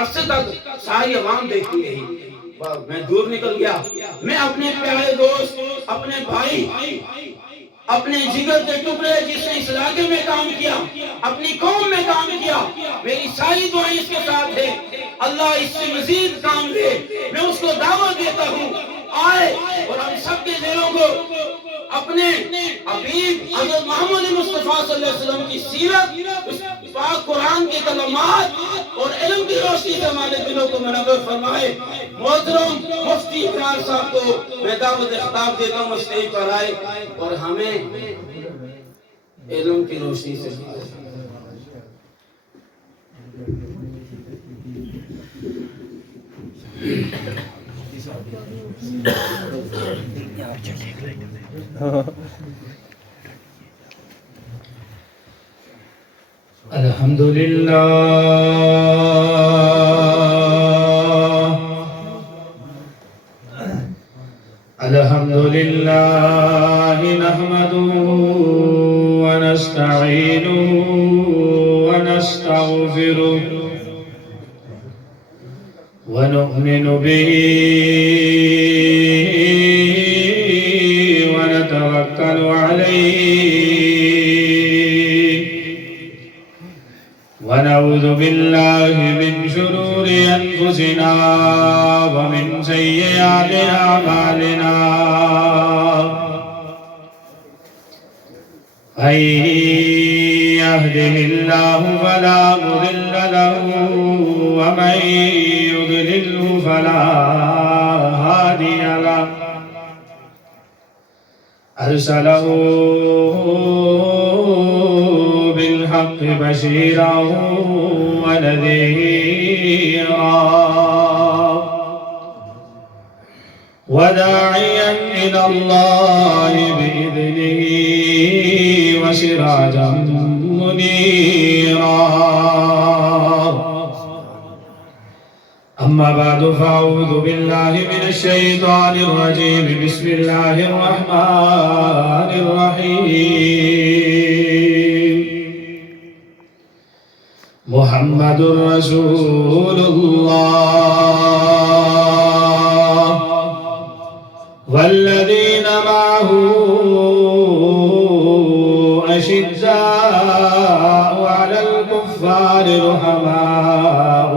عرصے تک ساری عوام دیکھتی رہی، میں دور نکل گیا، میں اپنے پیارے دوست، اپنے بھائی، اپنے جگر کے ٹکڑے جس نے اس علاقے میں کام کیا، اپنی قوم میں کام کیا، میری ساری دعائیں اس کے ساتھ ہے، اللہ اس سے مزید کام لے۔ میں اس کو دعوت دیتا ہوں آئے اور ہم سب کے دلوں کو اپنے حبیب حضرت محمد مصطفیٰ صلی اللہ علیہ وسلم کی سیرت، اس پاک قرآن کے کلمات اور علم کی روشنی سے ہمارے دلوں کو منور فرمائے۔ محترم مفتی اقرار صاحب کو میں دعوت خطاب دیتا ہوں، اسٹیج پر آئے اور ہمیں علم کی روشنی سے الحمدللہ الحمدللہ نحمده ونستعینه ونستغفره ونؤمن به ونتوكل عليه ونعوذ بالله من شرور أنفسنا ومن سيئات أعمالنا من يهده الله فلا مضل له ومن يضلله فلا هادي له أرسله بالحق بشيرا ونذيرا وداعيا إلى الله بإذنه وسراجا منيرا أما بعد فأعوذ بالله من الشيطان الرجيم بسم الله الرحمن الرحيم محمد رسول الله والذين معه أشداء على الكفار رحماء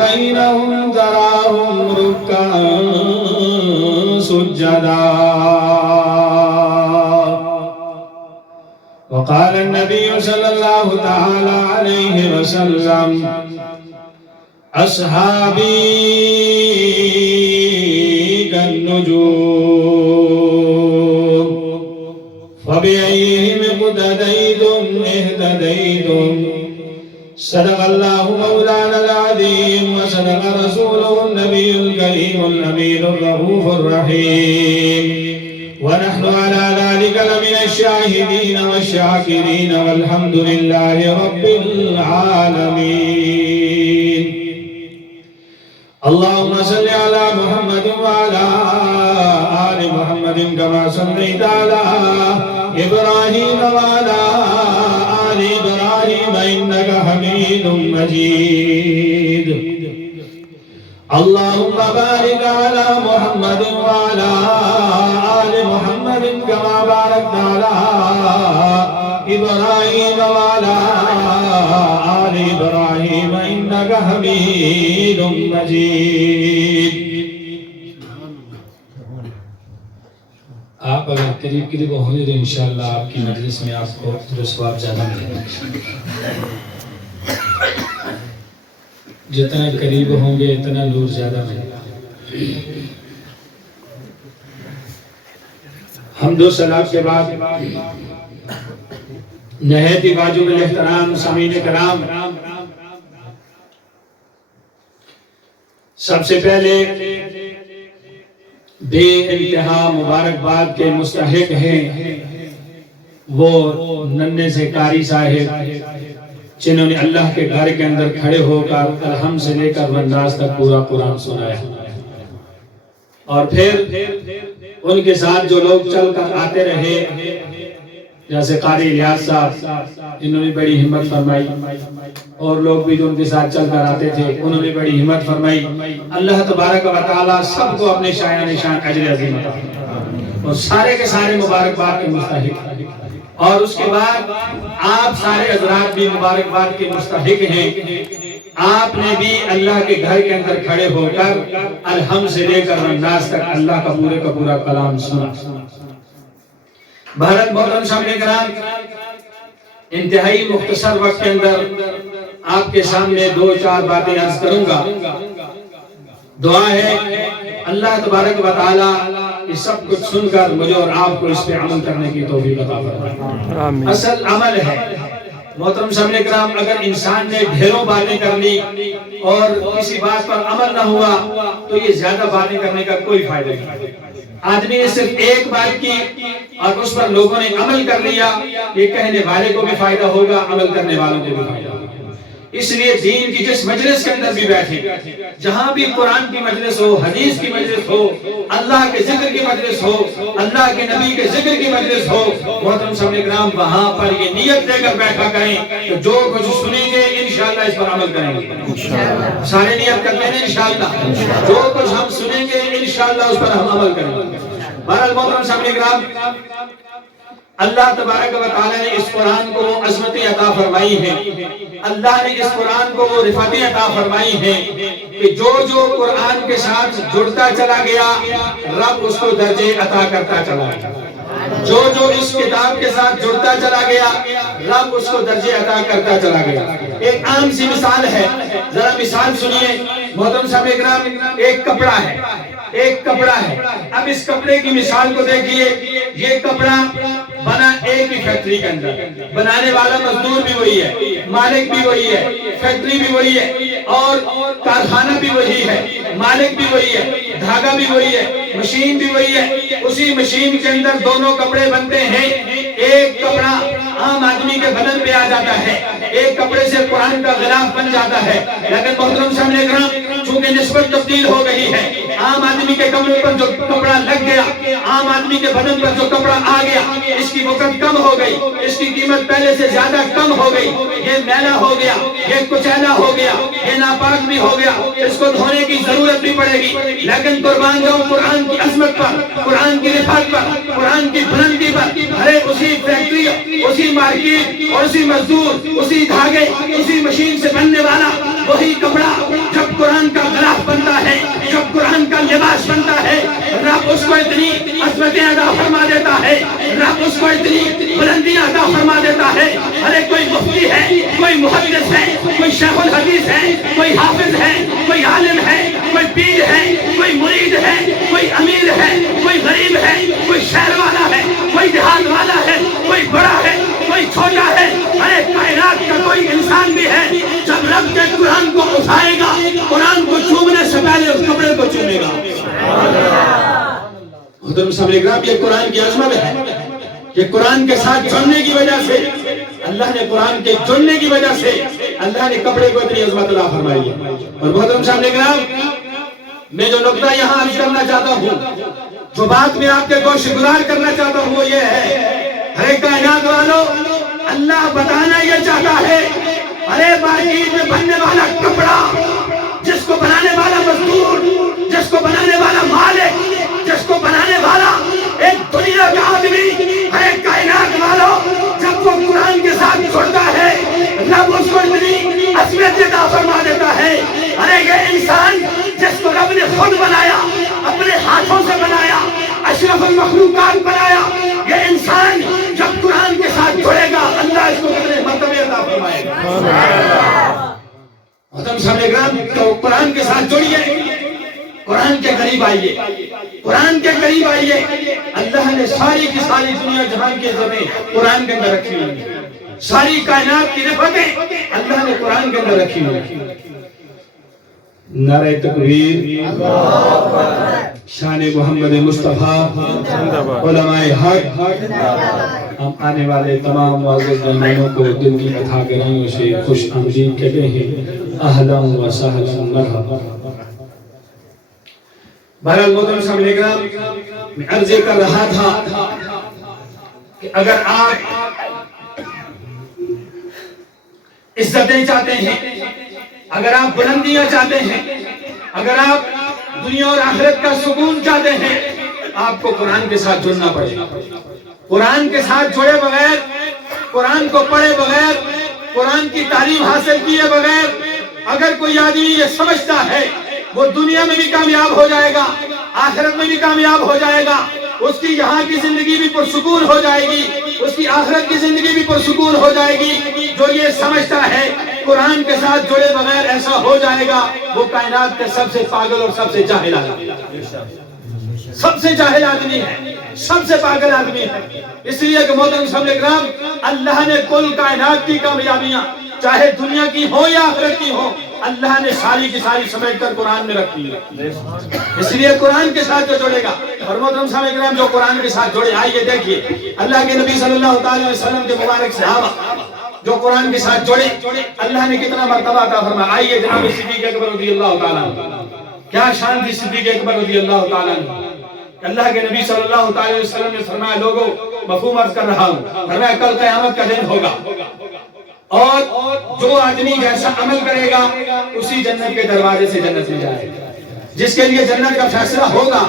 بينهم تراهم ركعا سجدا وقال النبي صلى الله تعالى عليه وسلم أصحابي كالنجوم فبأيهم اقتديتم اهتديتم صدق الله مولانا العظيم وصدق رسوله النبي الكريم الأمين الرؤوف الرحيم ونحن على ذلك لمن الشاهدين والشاكرين والحمد لله رب العالمين اللهم صل على محمد وعلى آل محمد كما صليت على إبراهيم وعلى آل إبراهيم إنك حميد مجيد اللهم بارك على محمد وعلى آل محمد كما باركت على إبراهيم وعلى آل إبراهيم إنك حميد مجيد آپ اگر قریب قریب ہونے تو انشاءاللہ آپ کی مجلس میں آپ کو ثواب زیادہ ملے گا جتنا قریب ہوں گے اتنا نور زیادہ ملے گا حمد و ثنا کے بعد نہایت ہی واجب الاحترام سامعین کرام سب سے پہلے بے انتہا مبارکباد کے مستحق ہیں وہ ننھے سے قاری صاحب جنہوں نے اللہ کے گھر کے اندر کھڑے ہو کر الحمد سے لے کر والناس تک پورا قرآن سنایا اور پھر ان کے ساتھ جو لوگ چل کر آتے رہے جیسے قاری الیاس صاحب، انہوں نے بڑی ہمت فرمائی، اور لوگ بھی جو ان کے ساتھ چل کر آتے تھے انہوں نے بڑی ہمت فرمائی۔ اللہ تبارک و تعالی سب کو اپنے شایان شان اجر عظیم عطا فرمائے، اور سارے کے سارے مبارکباد کے مستحق۔ اور اس کے بعد آپ سارے حضرات بھی مبارکباد کے مستحق ہیں۔ آپ نے بھی اللہ کے گھر کے اندر کھڑے ہو کر الحم سے لے کر الناس تک اللہ کا پورا کلام سنا۔ بہرحال محترم سامعین کرام، انتہائی مختصر وقت کے اندر آپ کے سامنے 2-4 باتیں عرض کروں گا۔ دعا ہے اللہ تبارک و تعالی یہ سب کچھ سن کر مجھے اور آپ کو اس پہ عمل کرنے کی توفیق عطا فرمائے۔ اصل عمل ہے محترم سامعین کرام، اگر انسان نے ڈھیروں باتیں کر لی اور کسی بات پر عمل نہ ہوا تو یہ زیادہ باتیں کرنے کا کوئی فائدہ نہیں۔ آدمی نے صرف ایک بات کی اور اس پر لوگوں نے عمل کر لیا، یہ کہنے والے کو بھی فائدہ ہوگا، عمل کرنے والوں کو بھی فائدہ ہوگا۔ اس لیے دین کی جس مجلس کے اندر بھی بیٹھے، جہاں بھی قرآن کی مجلس ہو، حدیث کی مجلس ہو، اللہ کے ذکر کی مجلس ہو، اللہ کے نبی کے ذکر کی مجلس ہو، محترم سامعین کرام وہاں پر یہ نیت لے کر بیٹھا کریں کہ جو کچھ سنیں گے انشاءاللہ اس پر عمل کریں گے۔ سارے نیت کرتے ہیں انشاءاللہ جو کچھ ہم سنیں گے انشاءاللہ اس پر ہم عمل کریں گے۔ بہرحال محترم سامعین کرام، اللہ تبارک و تعالی نے اس قرآن کو وہ عظمتیں عطا فرمائی ہیں، اللہ نے اس قرآن کو وہ رفعتیں عطا فرمائی ہیں کہ جو قرآن کے ساتھ جڑتا چلا گیا رب اس کو درجے عطا کرتا چلا گیا، جو اس کتاب کے ساتھ جڑتا چلا گیا رب اس کو درجے عطا کرتا چلا گیا۔ ایک عام سی مثال ہے، ذرا مثال سنیے محترم سامعین کرام، ایک کپڑا ہے، اب اس کپڑے کی مثال کو دیکھیے، یہ کپڑا بنا ایک ہی فیکٹری کے اندر، بنانے والا مزدور بھی وہی ہے، مالک بھی وہی ہے، فیکٹری بھی وہی ہے، اور کارخانہ بھی وہی ہے، مالک بھی وہی ہے، دھاگا بھی وہی ہے، مشین بھی وہی ہے۔ اسی مشین کے اندر دونوں کپڑے بنتے ہیں، ایک کپڑا عام آدمی کے بدن پہ آ جاتا ہے، ایک کپڑے سے قرآن کا غلاف بن جاتا ہے، لیکن محترم سامعین کرام چونکہ نسبت تبدیل ہو گئی ہے، عام آدمی کے کمر پر جو کپڑا لگ گیا، عام آدمی کے بدن پر جو کپڑا آ گیا، اس کی وقت کم ہو گئی، اس کی قیمت پہلے سے زیادہ کم ہو گئی، یہ میلا ہو گیا، یہ کچیلا ہو گیا، یہ ناپاک بھی ہو گیا، اس کو دھونے کی ضرورت بھی پڑے گی، لیکن قربان جاؤں قرآن کی عظمت پر، قرآن کی رفعت پر، قرآن کی بلندی پر، ارے اسی فیکٹری، اسی مارکیٹ اور اسی مزدور، اسی دھاگے، اسی مشین سے بننے والا وہی کپڑا جب قرآن کا غلاف بنتا ہے، جب قرآن کا لباس بنتا ہے، رب اس کو اتنی عظمتیں عطا فرما دیتا ہے، رب اس کو اتنی بلندیاں عطا فرما دیتا ہے۔ ارے کوئی مفتی ہے، کوئی محدث ہے، کوئی شیخ الحدیث ہے، کوئی حافظ ہے، کوئی عالم ہے، کوئی پیر ہے، کوئی مرید ہے، کوئی امیر ہے، کوئی غریب ہے، کوئی شہر والا ہے، کوئی دیہات والا ہے، کوئی بڑا ہے، کوئی چھوٹا ہے، ارے کائنات کا کوئی انسان بھی ہے، جب رب کے قرآن کو اٹھائے گا قرآن کو چومنے سے پہلے اس کپڑے کو چومے گا۔ محترم سامعین کرام، یہ قرآن کی عظمت ہے، یہ قرآن کے ساتھ جڑنے کی وجہ سے، اللہ نے قرآن کے جڑنے کی وجہ سے اللہ نے کپڑے کو اتنی عظمت عطا فرمائی ہے۔ اور محترم سامعین کرام، میں جو نقطہ یہاں عرض کرنا چاہتا ہوں، جو بات میں آپ کے گوش گزار کرنا چاہتا ہوں وہ یہ ہے، ارے کائنات والوں، اللہ بتانا یہ چاہتا ہے، ارے مارکیٹ میں بننے والا کپڑا، جس کو بنانے والا مزدور، جس کو بنانے والا مالک، جس کو بنانے والا ایک دنیا کا آدمی، ارے کائنات والوں، جب وہ قرآن کے ساتھ جڑتا ہے رب اس کو اتنی عظمت عطا فرما دیتا ہے۔ ارے یہ انسان جس کو رب نے خود بنایا، اپنے ہاتھوں سے بنایا، اشرف المخلوقات بنایا، یہ انسان جب قرآن کے ساتھ جڑے گا اللہ اس کو کتنے مرتبے عطا فرمائے گا۔ محترم سامعین کرام، تو قرآن کے ساتھ جڑیے، قرآن کے قریب آئیے، قرآن کے قریب آئیے۔ اللہ نے ساری کی ساری دنیا جہان کی عظمتیں قرآن کے اندر رکھی ہوئی ہیں، ساری کائنات کی رفعتیں اللہ نے قرآن کے اندر رکھی ہوئی ہیں۔ نعرہ تکبیر، شان محمد مصطفیٰ، علماء حق، ہم آنے والے تمام معزز مہمانوں کو دل کی اتھا گراموں سے خوش آمدید کہتے ہیں، اہلا و سہلا مرحبا۔ بہرحال محترم سامعین کرام، میں عرض کر رہا تھا کہ اگر آپ عزتیں چاہتے ہیں، اگر آپ بلندیاں چاہتے ہیں، اگر آپ دنیا اور آخرت کا سکون چاہتے ہیں، آپ کو قرآن کے ساتھ جڑنا پڑے گا۔ قرآن کے ساتھ جڑے بغیر، قرآن کو پڑھے بغیر، قرآن کی تعلیم حاصل کیے بغیر اگر کوئی آدمی یہ سمجھتا ہے وہ دنیا میں بھی کامیاب ہو جائے گا، آخرت میں بھی کامیاب ہو جائے گا، اس کی یہاں کی زندگی بھی پرسکون ہو جائے گی، اس کی آخرت کی زندگی بھی پرسکون ہو جائے گی، جو یہ سمجھتا ہے قرآن کے ساتھ جڑے بغیر ایسا ہو جائے گا، وہ کائنات کے سب سے پاگل اور سب سے جاہل آدمی ہے، سب سے جاہل آدمی ہے، سب سے پاگل آدمی ہے۔ اس لیے کہ محترم سامعین کرام، اللہ نے کل کائنات کی کامیابیاں چاہے دنیا کی ہو یا آخرت کی ہو، اللہ نے ساری کی ساری سمیٹ کر قرآن میں رکھی ہے۔ اس لیے قرآن کے ساتھ جو جڑے گا، اور محترم سامعین کرام جو قرآن کے ساتھ جڑے، آئیے دیکھیے اللہ کے نبی صلی اللہ علیہ وسلم کے مبارک صحابہ جو قرآن کے ساتھ جڑے، اللہ نے کتنا مرتبہ عطا فرمایا۔ آئیے جناب صدیق اکبر رضی اللہ تعالیٰ عنہ، کیا شان تھی صدیق اکبر رضی اللہ تعالیٰ عنہ۔ اللہ کے نبی صلی اللہ علیہ وسلم نے فرمایا، لوگوں مفہوم عرض کر رہا ہوں، فرمایا کل قیامت کا دن ہوگا اور جو آدمی جیسا عمل کرے گا اسی جنت کے دروازے سے جنت میں جائے گا۔ جس کے لیے جنت کا فیصلہ ہوگا،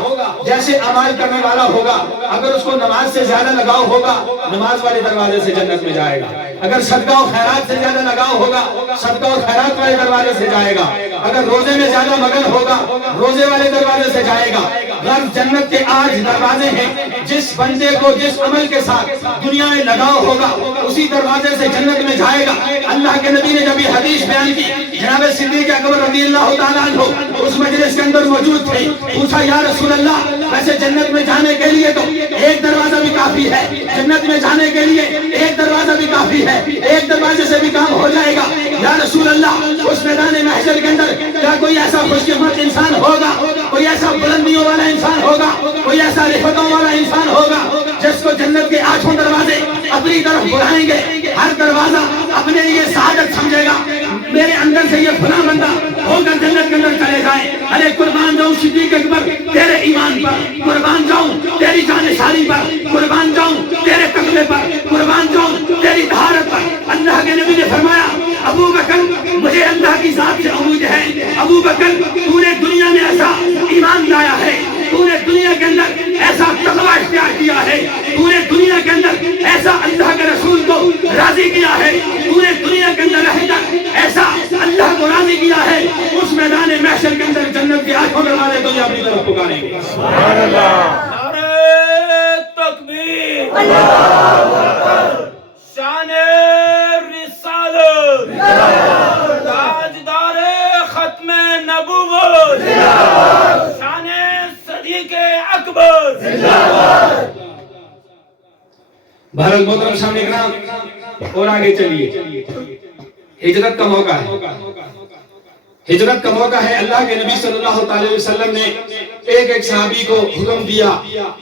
جیسے اعمال کرنے والا ہوگا، اگر اس کو نماز سے زیادہ لگاؤ ہوگا نماز والے دروازے سے جنت میں جائے گا، اگر صدقہ و خیرات سے زیادہ لگاؤ ہوگا صدقہ و خیرات والے دروازے سے جائے گا، اگر روزے میں زیادہ مگن ہوگا روزے والے دروازے سے جائے گا۔ غرض جنت کے آج دروازے ہیں، جس بندے کو جس عمل کے ساتھ دنیا میں لگاؤ ہوگا اسی دروازے سے جنت میں جائے گا۔ اللہ کے نبی نے جب یہ حدیث بیان کی، جناب صدیق اکبر رضی اللہ تعالیٰ عنہ اس مجلس کے اندر موجود تھے، پوچھا یا رسول اللہ ویسے جنت میں جانے کے لیے تو ایک دروازہ بھی کافی ہے، جنت میں جانے کے لیے ایک دروازہ بھی کافی ہے، ایک دروازے سے بھی کام ہو جائے گا، یا رسول اللہ اس میدان محشر کے اندر کیا کوئی ایسا خوش قسمت انسان ہوگا، کوئی ایسا بلندیوں والا انسان ہوگا، کوئی ایسا رفتوں والا انسان ہوگا جس کو جنت کے 8 دروازے اپنی طرف بلائیں گے، ہر دروازہ اپنے لیے سعادت سمجھے گا، میرے اندر سے یہ فلاں بندہ ہو کر جنت کے اندر چلے جائیں۔ ارے قربان جاؤں صدیق اکبر تیرے ایمان پر، قربان جاؤں تیری جانشاری پر، قربان جاؤں تیرے تقوی پر، قربان جاؤں تیری طہارت پر۔ اللہ کے نبی نے فرمایا ابو بکر مجھے اللہ کی ذات سے امید ہے، ابو بکر تو نے دنیا میں ایسا ایمان لایا ہے، تو نے دنیا کے اندر ایسا تقوی اختیار کیا ہے، تو نے دنیا کے اندر ایسا اللہ کے رسول کو راضی کیا ہے، تو نے دنیا کے اندر رہ کر ایسا اللہ کو راضی کیا ہے، اس میدان محشر کے اندر جنت کے 8 دروازے تو یہ اپنی طرف پکاریں گے۔ سبحان اللہ، نعرہ تکبیر، اللہ اکبر، شان رسالت، تاجدار ختم نبوت، شان صدیق اکبر۔ بہرحال محترم سامعین کرام اور آگے چلیے، ہجرت کا موقع ہے، ہجرت کا موقع ہے۔ اللہ کے نبی صلی اللہ علیہ وسلم نے ایک صحابی کو حکم دیا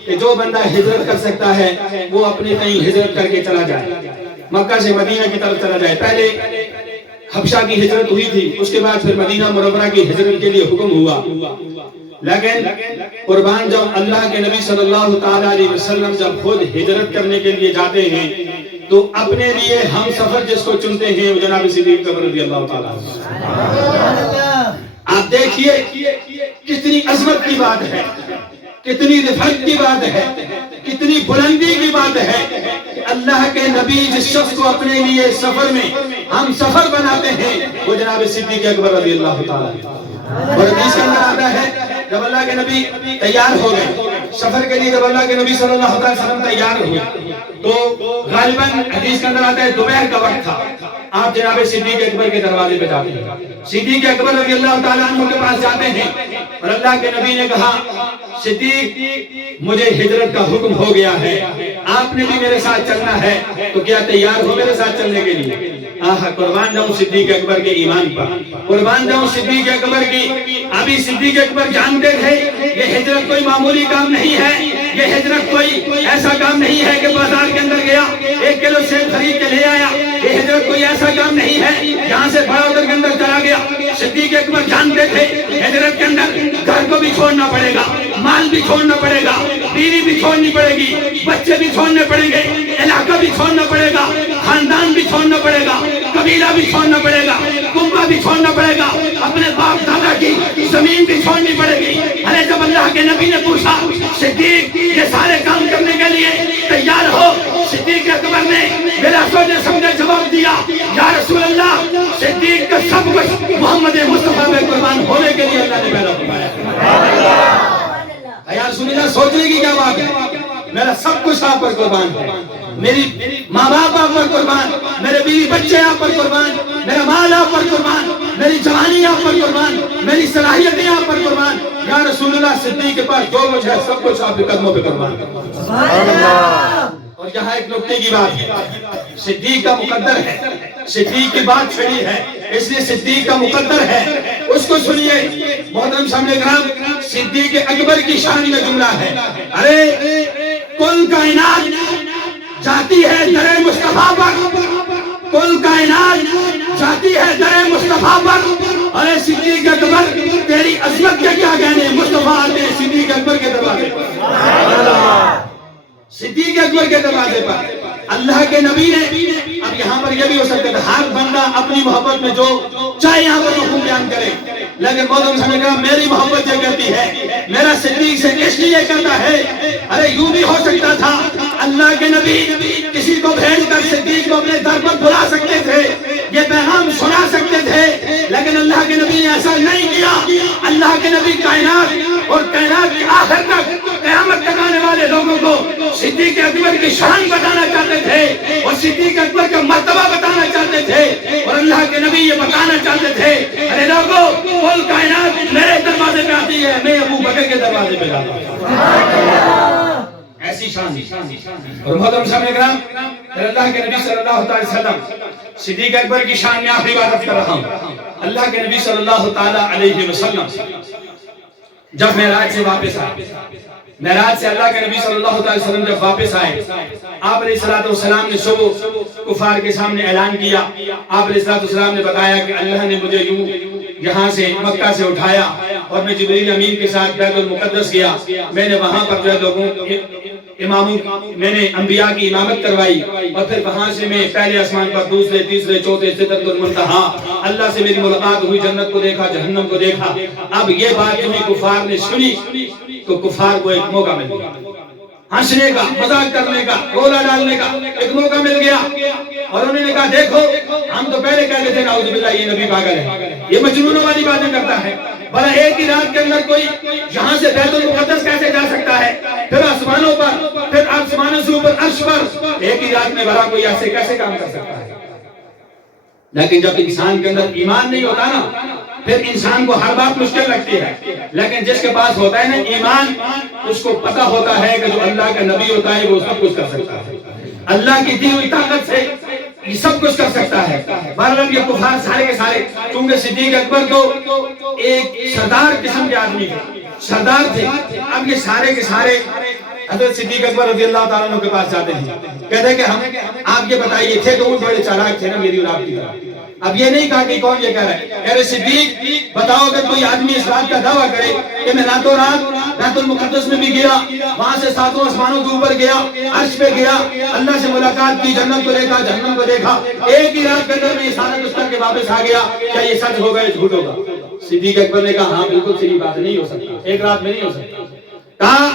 کہ جو بندہ ہجرت کر سکتا ہے وہ اپنے کہیں ہجرت کر کے چلا جائے، مکہ سے مدینہ کی طرف چلا جائے۔ پہلے حبشہ کی ہجرت ہوئی تھی، اس کے بعد پھر مدینہ منورہ کی ہجرت کے لیے حکم ہوا، لیکن قربان جب اللہ کے نبی صلی اللہ علیہ وسلم جب خود ہجرت کرنے کے لیے جاتے ہیں تو اپنے لیے ہم سفر جس کو چنتے ہیں وہ جناب صدیق اکبر رضی اللہ تعالیٰ عنہ۔ آپ دیکھیے کتنی عظمت کی بات ہے، کتنی رفعت کی بات ہے، کتنی بلندی کی بات ہے کہ اللہ کے نبی جس شخص کو اپنے لیے سفر میں ہم سفر بناتے ہیں وہ جناب صدیق اکبر رضی اللہ تعالیٰ عنہ۔ اور حدیث کے اندر آتا ہے جب اللہ کے نبی تیار ہو گئے سفر کے لیے، جب اللہ کے نبی صلی اللہ علیہ وسلم تیار ہوئے تو غالباً حدیث کے اندر آتا ہے دوپہر کا وقت تھا، آپ جناب صدیق اکبر کے دروازے پہ جاتے ہیں، صدیق اکبر رضی اللہ تعالیٰ عنہ کے پاس جاتے ہیں اور اللہ کے نبی نے کہا صدیق مجھے ہجرت کا حکم ہو گیا ہے، آپ نے بھی میرے ساتھ چلنا ہے تو کیا تیار ہو میرے ساتھ چلنے کے لیے؟ قربان جاؤں صدیق اکبر کے ایمان پر، قربان جاؤں صدیق اکبر کی۔ ابھی صدیق اکبر جانتے تھے یہ ہجرت کوئی معمولی کام نہیں ہے، یہ ہجرت کوئی ایسا کام نہیں ہے کہ بازار کے اندر گیا 1 کلو سیب خرید کے لے آیا، یہ ہجرت کوئی ایسا کام نہیں ہے جہاں سے بڑا ادھر کے اندر چلا گیا۔ صدیق اکبر جانتے تھے ہجرت کے اندر گھر کو بھی چھوڑنا پڑے گا، مال بھی چھوڑنا پڑے گا، بیوی بھی چھوڑنی پڑے گی، بچے بھی چھوڑنے پڑیں گے، علاقہ بھی چھوڑنا پڑے گا، خاندان بھی چھوڑنا پڑے گا، قبیلہ بھی چھوڑنا پڑے گا، کنبہ بھی چھوڑنا پڑے گا، اپنے باپ دادا کی زمین بھی چھوڑنی پڑے گی۔ ارے جب اللہ کے نبی نے پوچھا صدیق یہ سارے کام کرنے کے لیے تیار ہو؟ صدیق اکبر نے بلا سوچے سمجھے جواب دیا، یا رسول اللہ صدیق کا سب کچھ محمد مصطفیٰ میں قربان ہونے کے لیے اللہ نے پیدا فرمایا۔ یا رسول اللہ سوچنے کی کیا بات ہے؟ میرا سب کچھ آپ پر قربان ہے، میری ماں باپ آپ پر قربان، میرے بیوی بچے آپ پر قربان، میرا مال آپ پر قربان، میری جوانی آپ پر قربان، میری صلاحیتیں آپ پر قربان۔ یا رسول اللہ صدیق کے پاس جو کچھ ہے سب کچھ آپ کے قدموں پہ قربان۔ اور یہاں ایک نکتے کی بات ہے، صدیق کا مقدر ہے، صدیق کی بات چھڑی ہے اس لیے صدیق کا مقدر ہے، اس کو سنیے محترم سامنے کرام۔ صدیق اکبر کی شان میں جملہ ہے، ارے کل کائنات جاتی ہے در مصطفیٰ پر، کل کائنات جاتی ہے در مصطفیٰ پر، ارے صدیق اکبر تیری عظمت کے کیا کہنے، مصطفیٰ آتے ہیں صدیق اکبر کے دروازے پر، صدیق اکبر کے دروازے پر۔ اللہ کے نبی نے اب یہاں پر یہ بھی ہو سکتا ہے ہر بندہ اپنی محبت میں جو چاہے یہاں پر مفہوم بیان کرے، لیکن محترم سامنے کرام میری محبت یہ کہتی ہے، میرا صدیق سے عشق یہ کہتا ہے، ارے یوں بھی ہو سکتا تھا اللہ کے نبی کسی کو بھیج کر صدیق کو اپنے در پر بلا سکتے تھے، یہ پیغام سنا سکتے تھے، لیکن اللہ کے نبی نے ایسا نہیں کیا۔ اللہ کے نبی کائنات اور کائنات کی آخر تک قیامت تک آنے والے لوگوں کو صدیق اکبر کی شان بتانا چاہتے تھے اور صدیق اکبر کا مرتبہ بتانا چاہتے تھے، اور اللہ کے نبی یہ بتانا چاہتے تھے، ارے لوگوں کل کائنات میرے دروازے پہ آتی ہے، میں ابو بکر کے دروازے پہ جاتا ہوں۔ ایسی شان۔ اور محترم سامعین کرام اللہ کے نبی صلی اللہ علیہ وسلم صدیق اکبر کی شان میں آخری بات کر رہا ہوں۔ اللہ کے نبی صلی اللہ تعالی علیہ وسلم جب معراج سے واپس آئے، معراج سے اللہ کے نبی صلی اللہ علیہ وسلم جب واپس آئے، آپ علیہ السلام نے صبح کفار کے سامنے اعلان کیا، آپ علیہ السلام نے بتایا کہ اللہ نے مجھے یوں یہاں سے مکہ سے اٹھایا اور میں جبریل امین کے ساتھ بیت المقدس گیا، میں نے وہاں پر جو لوگوں میں نے انبیاء کی امامت کروائی، اور پھر وہاں سے میں پہلے آسمان پر دوسرے تیسرے چوتھے سدرۃ المنتہا اللہ سے میری ملاقات ہوئی، جنت کو دیکھا، جہنم کو دیکھا۔ اب یہ بات جو کفار نے سنی تو کفار کو ایک موقع مل گیا، ہنسنے کا، مذاق کرنے کا، رولا ڈالنے کا ایک موقع مل گیا، اور انہوں نے کہا دیکھو ہم تو پہلے کہتے تھے نعوذ باللہ یہ نبی پاگل ہے، یہ مجنونوں والی باتیں کرتا ہے، بھلا ایک ہی رات کے اندر کوئی یہاں سے بیت المقدس کیسے جا سکتا ہے، پھر آسمانوں پر، پھر آسمانوں سے اوپر عرش پر، ایک ہی رات میں بھلا کوئی ایسے کیسے کام کر سکتا ہے؟ لیکن جب انسان کے اندر ایمان نہیں ہوتا نا پھر انسان کو ہر بات مشکل لگتی ہے، لیکن جس کے پاس ہوتا ہے نا ایمان، اس کو پتہ ہوتا ہے کہ جو اللہ کا نبی ہوتا ہے وہ سب کچھ کر سکتا ہے، اللہ کی دی ہوئی طاقت سے یہ سب کچھ کر سکتا ہے۔ بہرحال یہ کفار سارے کے سارے، چونکہ صدیق اکبر تو ایک سردار قسم کے آدمی تھے، سردار تھے، اب یہ سارے کے سارے حضرت صدیق اکبر رضی اللہ تعالیٰ عنہ کے پاس جاتے ہیں، کہتے ہیں کہ آپ یہ بتائیے، تھے تو وہ بڑے چالاک تھے نا میری اور آپ کی طرح، اب یہ نہیں کہا کہ کون یہ کہہ رہا ہے، کہہ رہے صدیق بتاؤ اگر کوئی آدمی اس بات کا دعویٰ کرے کہ میں راتوں رات بیت المقدس میں بھی گیا، وہاں سے ساتوں آسمانوں کے اوپر گیا، عرش پہ گیا، اللہ سے ملاقات کی، جنت کو دیکھا، جہنم کو دیکھا، ایک ہی رات کے اندر میں یہ سارا کچھ کر کے واپس آ گیا، کیا یہ سچ ہوگا یا جھوٹ ہوگا؟ صدیق اکبر نے کہا ہاں بالکل صحیح بات نہیں ہو سکتا، ایک رات میں نہیں ہو سکتا۔ کہا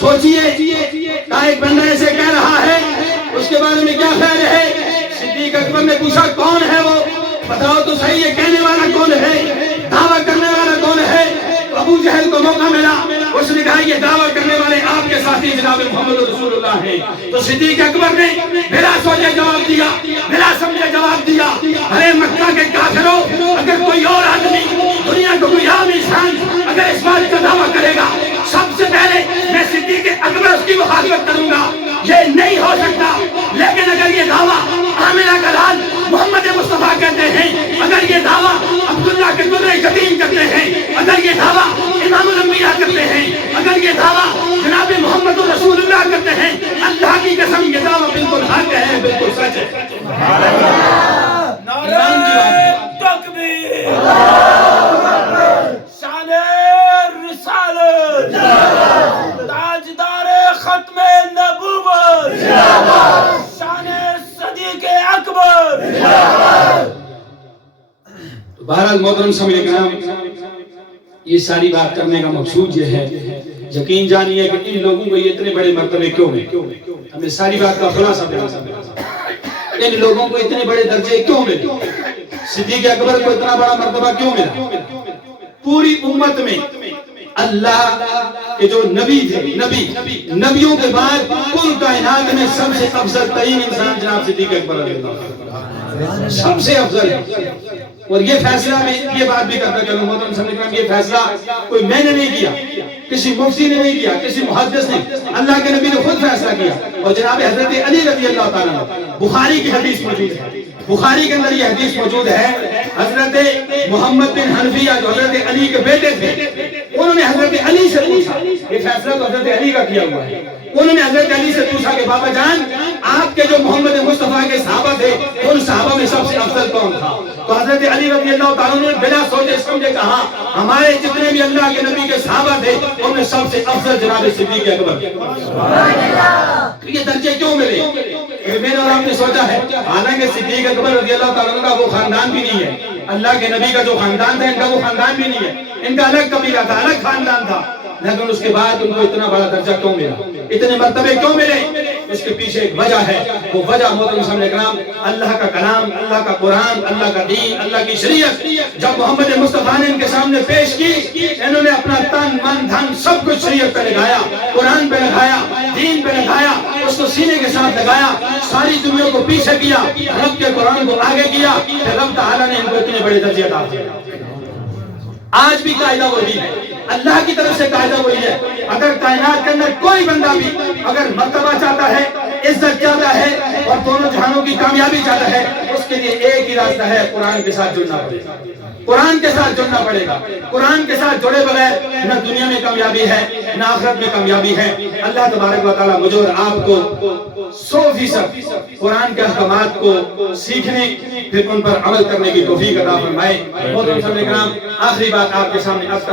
سوچئے، کہا ایک بندہ ایسے کہہ رہا ہے، اس کے بارے میں کیا خیال ہے؟ صدیق اکبر نے پوچھا کون ہے وہ، بتاؤ تو صحیح ہے، کہنے والا کون ہے، دعویٰ کرنے والا کون ہے؟ ابو جہل کو موقع ملا، اس نے کہا یہ دعویٰ کرنے والے آپ کے ساتھی جناب محمد رسول اللہ ہیں۔ تو صدیق اکبر نے بلا سوچے جواب دیا، بلا سمجھے جواب دیا، ارے مکہ کے کافروں، اگر کوئی اور آدمی دنیا کو کوئی عام انسان اگر اس بات کا دعویٰ کرے گا، سب سے پہلے میں صدیق اکبر اس کی مخالفت کروں گا، یہ نہیں ہو سکتا، لیکن اگر یہ دعویٰ آمنہ کا لال محمد مصطفیٰ کرتے ہیں، اگر یہ دعویٰ عبداللہ کے درِ قدیم کرتے ہیں، اگر یہ دعویٰ امام الانبیاء کرتے ہیں، اگر یہ دعویٰ جناب محمد رسول اللہ کرتے ہیں، اللہ کی قسم یہ دعویٰ بالکل حق ہے، بالکل سچ ہے۔ نعرہ تکبیر! بہرحال محترم سامعین کرام، یہ ساری بات کرنے کا مقصود یہ ہے، یقین جانیے کہ ان لوگوں کو یہ اتنے بڑے مرتبے کیوں ملے. ہمیں ساری بات کا خلاصہ دینا، ان لوگوں کو اتنے بڑے درجے کیوں ملے، صدیق اکبر کو اتنا بڑا مرتبہ کیوں ملا. پوری امت میں اللہ کے جو نبی تھے، نبیوں کے بعد کل کائنات میں سب سے افضل ترین انسان جناب صدیق اکبر رضی اللہ عنہ، سب سے افضل ہے. اور یہ فیصلہ میں یہ بات بھی کرتا چلوں محترم سامعین کرام، یہ فیصلہ کوئی میں نے نہیں کیا، کسی مفتی نے نہیں کیا، کسی محدث نے، اللہ کے نبی نے خود فیصلہ کیا. اور جناب حضرت علی رضی اللہ تعالیٰ عنہ، بخاری کی حدیث موجود ہے، بخاری کے اندر یہ حدیث موجود ہے، حضرت محمد بن حنفیہ جو حضرت علی کے بیٹے تھے، انہوں نے حضرت علی سے پوچھا، یہ فیصلہ تو حضرت علی کا کیا ہوا ہے، انہوں نے حضرت علی سے پوچھا کہ بابا جان آپ کے جو محمد مصطفیٰ کے صحابہ تھے ان صحابہ میں سب سے افضل کون تھا؟ تو حضرت علی رضی اللہ تعالیٰ نے بلا سوچے سمجھے کہا ہمارے جتنے بھی اللہ کے نبی کے صحابہ تھے ان میں سب سے افضل جناب صدیق اکبر. یہ درجے کیوں ملے؟ میں نے اور آپ نے سوچا ہے، حالانکہ صدیق اکبر رضی اللہ تعالیٰ کا وہ خاندان بھی نہیں ہے، اللہ کے نبی کا جو خاندان تھا ان کا وہ خاندان بھی نہیں ہے، ان کا الگ قبیلہ تھا، الگ خاندان تھا، لیکن اس کے بعد ان کو اتنا بڑا درجہ کیوں ملا، اتنے مرتبے کیوں ملے؟ اس کے پیچھے ایک وجہ ہے. وہ وجہ محترم سامعین کرام اللہ کا کلام، اللہ کا قرآن، اللہ کا دین، اللہ کی شریعت جب محمد مصطفیٰ نے ان کے سامنے پیش کی، انہوں نے اپنا تن من دھن سب کچھ شریعت پہ لگایا، قرآن پہ لگایا، دین پہ لگایا، اس کو سینے کے ساتھ لگایا، ساری دنیا کو پیچھے کیا، رب کے قرآن کو آگے کیا، کہ رب تعالیٰ نے ان کو اتنے بڑے درجے عطا کیے. آج بھی قاعدہ وہی ہے، اللہ کی طرف سے قاعدہ وہی ہے. اگر کائنات کے اندر کوئی بندہ بھی اگر مرتبہ چاہتا ہے، عزت چاہتا ہے اور دونوں جہانوں کی کامیابی چاہتا ہے، اس کے لیے ایک ہی راستہ ہے، قرآن کے ساتھ جڑنا پڑے گا، قرآن کے ساتھ جڑنا پڑے گا. قرآن کے ساتھ جڑے بغیر نہ دنیا میں کامیابی ہے نہ آخرت میں کامیابی ہے. اللہ تبارک و تعالیٰ مجھے اور آپ کو 100% قرآن کے احکامات کو سیکھنے پھر ان پر عمل کرنے کی توفیق عطا فرمائے. محترم سامعین کرام، آخری بات آپ کے سامنے